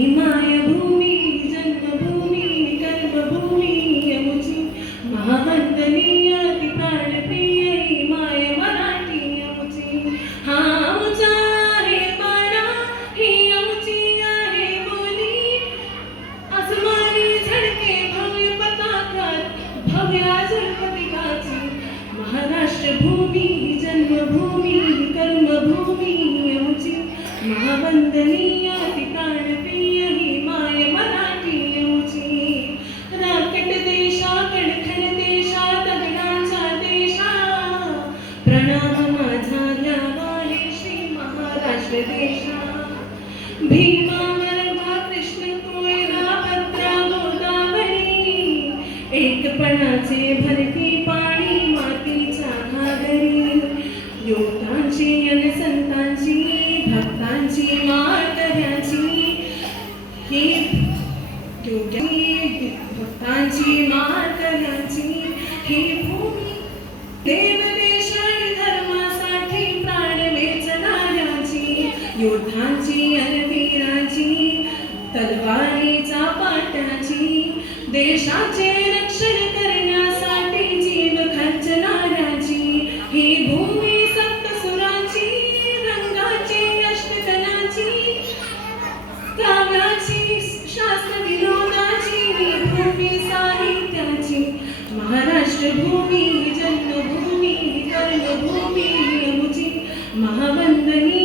ही मायभूमी जन्मभूमी कर्मभूमी अमुची महावंदनीय ती प्राणप्रिय ही माय मराठी अमुची हा अमुचा आहे बाणा ही अमुची आहे बोली आसमानी झळके भव्य पताका भव्य प्रतीकाची महाराष्ट्र भूमी जन्मभूमी कर्मभूमी अमुची महावंदनीय ती प्राणप्रिय ही माय मराठी अमुची राकेट देशा कणखर देशा दगडांचा देशा प्रणाम माझा घ्यावा हे श्री महाराष्ट्र देशा भीमा नर्मदा कृष्ण कोयना भद्रा गोदावरी एकपणाचे भरती पाणी मातीच्या घागरी योगांची अन संतांची भक्तांची माळकऱ्याची ही भक्तांची माळकऱ्याची ही भूमी देव देश आणि धर्मासाठी प्राण वेचणाऱ्याची योद्धांची अन वीरांची तलवारीचा पाटाची देशाचे रक्षण करण्यासाठी जीव खर्चणाऱ्याची ही भूमी सप्तसुरांची रंगाची अष्टकलांची काव्याची शास्त्र विनोदाची ही भूमी साहित्याची महाराष्ट्र भूमी जन्मभूमी कर्मभूमी अमुची महावंदनीय